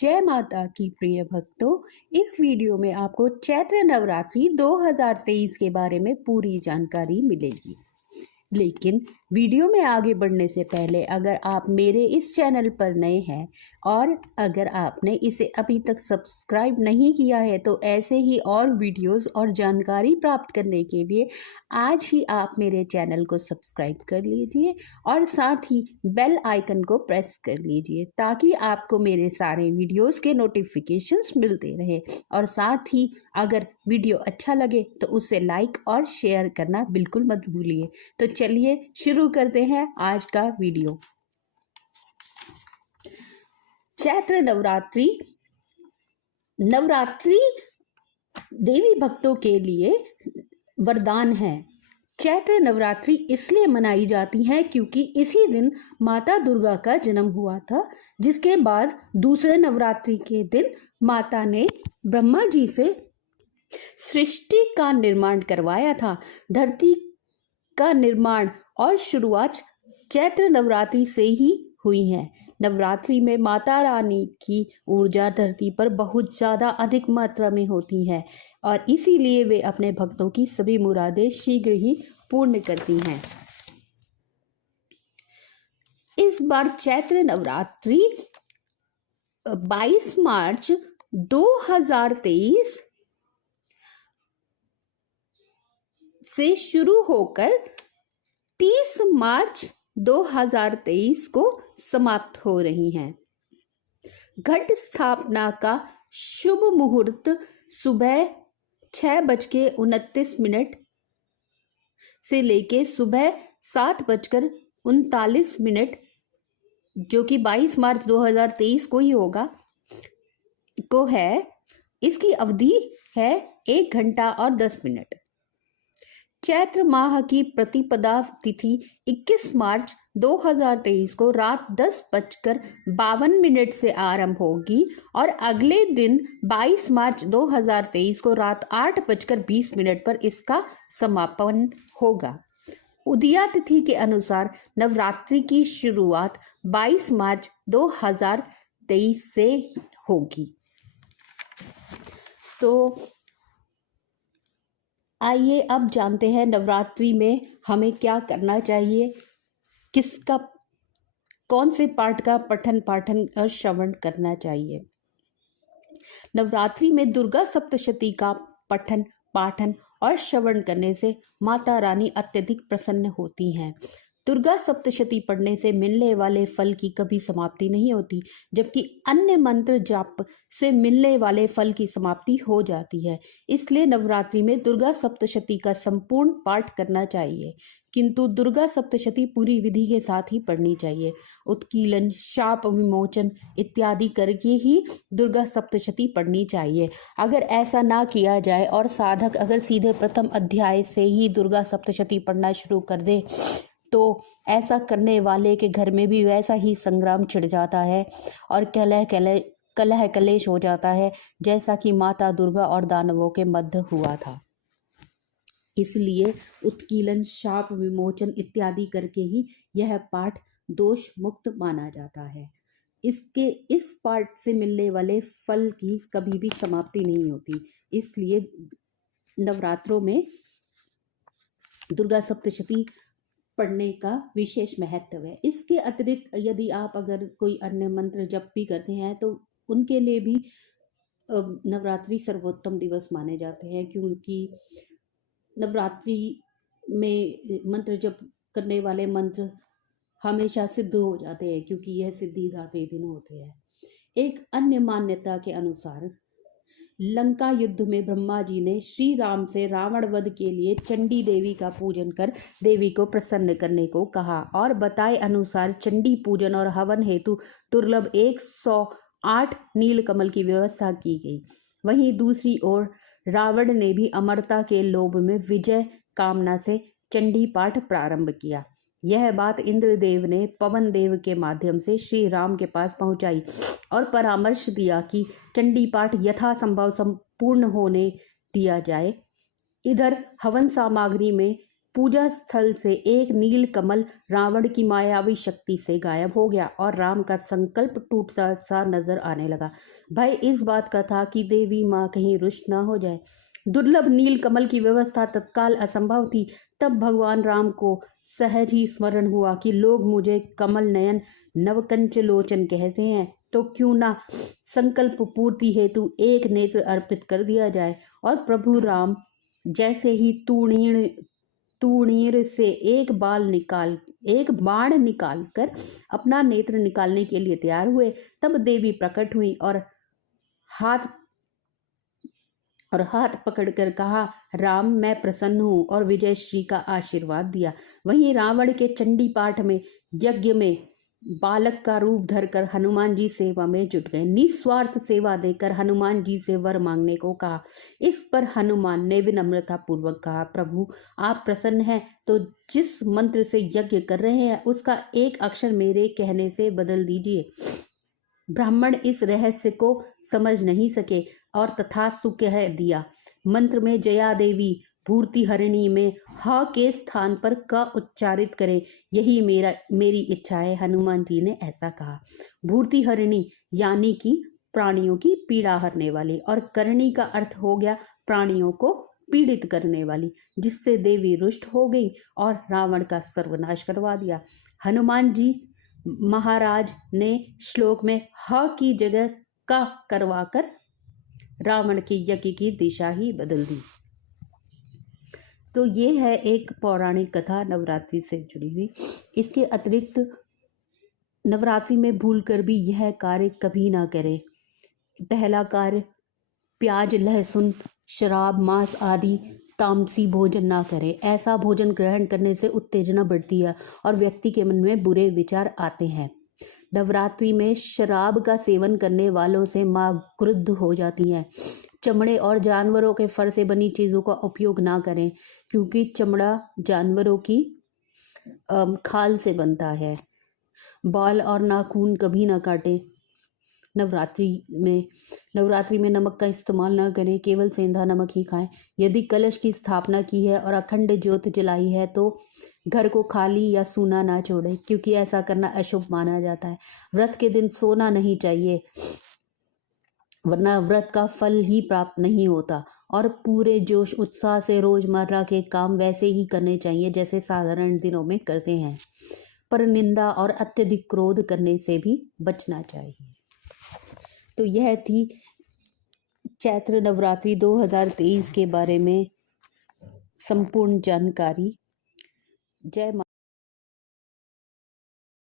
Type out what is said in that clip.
जय माता की प्रिय भक्तों। इस वीडियो में आपको चैत्र नवरात्रि 2023 के बारे में पूरी जानकारी मिलेगी। लेकिन वीडियो में आगे बढ़ने से पहले अगर आप मेरे इस चैनल पर नए हैं और अगर आपने इसे अभी तक सब्सक्राइब नहीं किया है तो ऐसे ही और वीडियोस और जानकारी प्राप्त करने के लिए आज ही आप मेरे चैनल को सब्सक्राइब कर लीजिए और साथ ही बेल आइकन को प्रेस कर लीजिए ताकि आपको मेरे सारे वीडियोस के नोटिफिकेशंस मिलते रहे। और साथ ही अगर वीडियो अच्छा लगे तो उसे लाइक और शेयर करना बिल्कुल मत भूलिए। तो चलिए शुरू करते हैं आज का वीडियो। चैत्र नवरात्रि देवी भक्तों के लिए वरदान है। चैत्र नवरात्रि इसलिए मनाई जाती है क्योंकि इसी दिन माता दुर्गा का जन्म हुआ था, जिसके बाद दूसरे नवरात्रि के दिन माता ने ब्रह्मा जी से सृष्टि का निर्माण करवाया था। धरती का निर्माण और शुरुआत चैत्र नवरात्रि से ही हुई है। नवरात्रि में माता रानी की ऊर्जा धरती पर बहुत ज़्यादा अधिक मात्रा में होती है और इसीलिए वे अपने भक्तों की सभी मुरादें शीघ्र ही पूर्ण करती हैं। इस बार चैत्र नवरात्रि 22 मार्च 2023 से शुरू होकर 30 मार्च 2023 को समाप्त हो रही हैं। घट स्थापना का शुभ मुहूर्त सुबह 6:29 से लेके सुबह 7:39 जो कि 22 मार्च 2023 को ही होगा को है। इसकी अवधि है 1 घंटा और 10 मिनट। चैत्र माह की प्रतिपदा तिथि 21 मार्च 2023 को रात 10:52 से आरंभ होगी और अगले दिन 22 मार्च 2023 को रात 8:20 पर इसका समापन होगा। उदया तिथि के अनुसार नवरात्रि की शुरुआत 22 मार्च 2023 से होगी। तो आइए अब जानते हैं नवरात्रि में हमें क्या करना चाहिए, कौन से पाठ का पठन पाठन और श्रवण करना चाहिए। नवरात्रि में दुर्गा सप्तशती का पठन पाठन और श्रवण करने से माता रानी अत्यधिक प्रसन्न होती हैं। दुर्गा सप्तशती पढ़ने से मिलने वाले फल की कभी समाप्ति नहीं होती, जबकि अन्य मंत्र जाप से मिलने वाले फल की समाप्ति हो जाती है। इसलिए नवरात्रि में दुर्गा सप्तशती का संपूर्ण पाठ करना चाहिए, किंतु दुर्गा सप्तशती पूरी विधि के साथ ही पढ़नी चाहिए। उत्कीलन, शाप विमोचन इत्यादि करके ही दुर्गा सप्तशती पढ़नी चाहिए। अगर ऐसा ना किया जाए और साधक अगर सीधे प्रथम अध्याय से ही दुर्गा सप्तशती पढ़ना शुरू कर दे तो ऐसा करने वाले के घर में भी वैसा ही संग्राम छिड़ जाता है और कलह कलेश हो जाता है, जैसा कि माता दुर्गा और दानवों के मध्य हुआ था। इसलिए उत्कीलन, शाप विमोचन इत्यादि करके ही यह पाठ दोष मुक्त माना जाता है। इस पाठ से मिलने वाले फल की कभी भी समाप्ति नहीं होती। इसलिए नवरात्रों में दुर्गा सप्तशती पढ़ने का विशेष महत्व है। इसके अतिरिक्त यदि आप अगर कोई अन्य मंत्र जप भी करते हैं तो उनके लिए भी नवरात्रि सर्वोत्तम दिवस माने जाते हैं, क्योंकि नवरात्रि में मंत्र जप करने वाले मंत्र हमेशा सिद्ध हो जाते हैं, क्योंकि यह सिद्धिदात्री दिन होते हैं। एक अन्य मान्यता के अनुसार लंका युद्ध में ब्रह्मा जी ने श्री राम से रावण वध के लिए चंडी देवी का पूजन कर देवी को प्रसन्न करने को कहा और बताए अनुसार चंडी पूजन और हवन हेतु दुर्लभ 108 नीलकमल की व्यवस्था की गई। वहीं दूसरी ओर रावण ने भी अमरता के लोभ में विजय कामना से चंडी पाठ प्रारंभ किया। यह बात इंद्रदेव ने पवन देव के माध्यम से श्री राम के पास पहुंचाई और परामर्श दिया कि चंडी पाठ यथासंभव संपूर्ण होने दिया जाए। इधर हवन सामग्री में पूजा स्थल से एक नील कमल रावण की मायावी शक्ति से गायब हो गया और राम का संकल्प टूटता सा नजर आने लगा। भय इस बात का था कि देवी माँ कहीं रुष्ट न हो जाए। दुर्लभ नील कमल की व्यवस्था तत्काल असंभव थी। तब भगवान राम को सहज ही स्मरण हुआ कि लोग मुझे कमल नयन नवकंच लोचन कहते हैं, तो क्यों ना संकल्प पूर्ति हेतु एक नेत्र अर्पित कर दिया जाए। और प्रभु राम जैसे ही तूणीर से एक बाण निकाल कर अपना नेत्र निकालने के लिए तैयार हुए, तब देवी प्रकट हुई और हाथ पकड़कर कहा, राम मैं प्रसन्न हूँ, और विजय श्री का आशीर्वाद दिया। वहीं रावण के चंडी पाठ में यज्ञ में बालक का रूप धरकर हनुमान जी सेवा में जुट गए। निस्वार्थ सेवा देकर हनुमान जी से वर मांगने को कहा। इस पर हनुमान ने विनम्रता पूर्वक कहा, प्रभु आप प्रसन्न हैं तो जिस मंत्र से यज्ञ कर रहे हैं उसका एक अक्षर मेरे कहने से बदल दीजिए। ब्राह्मण इस रहस्य को समझ नहीं सके और तथास्तु कह दिया। मंत्र में जया देवी भूर्तिहरिणी में ह के स्थान पर क उच्चारित करें, यही मेरी इच्छा है। हनुमान जी ने ऐसा कहा। भूर्तिहरिणी यानी कि प्राणियों की पीड़ा हरने वाली, और करणी का अर्थ हो गया प्राणियों को पीड़ित करने वाली, जिससे देवी रुष्ट हो गई और रावण का सर्वनाश करवा दिया। हनुमान जी महाराज ने श्लोक में ह की जगह क करवाकर रावण के यज्ञ की दिशा ही बदल दी। तो ये है एक पौराणिक कथा नवरात्रि से जुड़ी हुई। इसके अतिरिक्त नवरात्रि में भूलकर भी यह कार्य कभी ना करें। पहला कार्य, प्याज लहसुन शराब मांस आदि तामसी भोजन ना करें। ऐसा भोजन ग्रहण करने से उत्तेजना बढ़ती है और व्यक्ति के मन में बुरे विचार आते हैं। नवरात्रि में शराब का सेवन करने वालों से मां क्रुद्ध हो जाती हैं। चमड़े और जानवरों के फर से बनी चीज़ों का उपयोग ना करें, क्योंकि चमड़ा जानवरों की खाल से बनता है। बाल और नाखून कभी ना काटें। नवरात्रि में नमक का इस्तेमाल ना करें, केवल सेंधा नमक ही खाएं। यदि कलश की स्थापना की है और अखंड ज्योत जलाई है तो घर को खाली या सूना ना छोड़ें, क्योंकि ऐसा करना अशुभ माना जाता है। व्रत के दिन सोना नहीं चाहिए, वरना व्रत का फल ही प्राप्त नहीं होता। और पूरे जोश उत्साह से रोजमर्रा के काम वैसे ही करने चाहिए जैसे साधारण दिनों में करते हैं, पर निंदा और अत्यधिक क्रोध करने से भी बचना चाहिए। तो यह थी चैत्र नवरात्रि 2023 के बारे में संपूर्ण जानकारी। जय माता।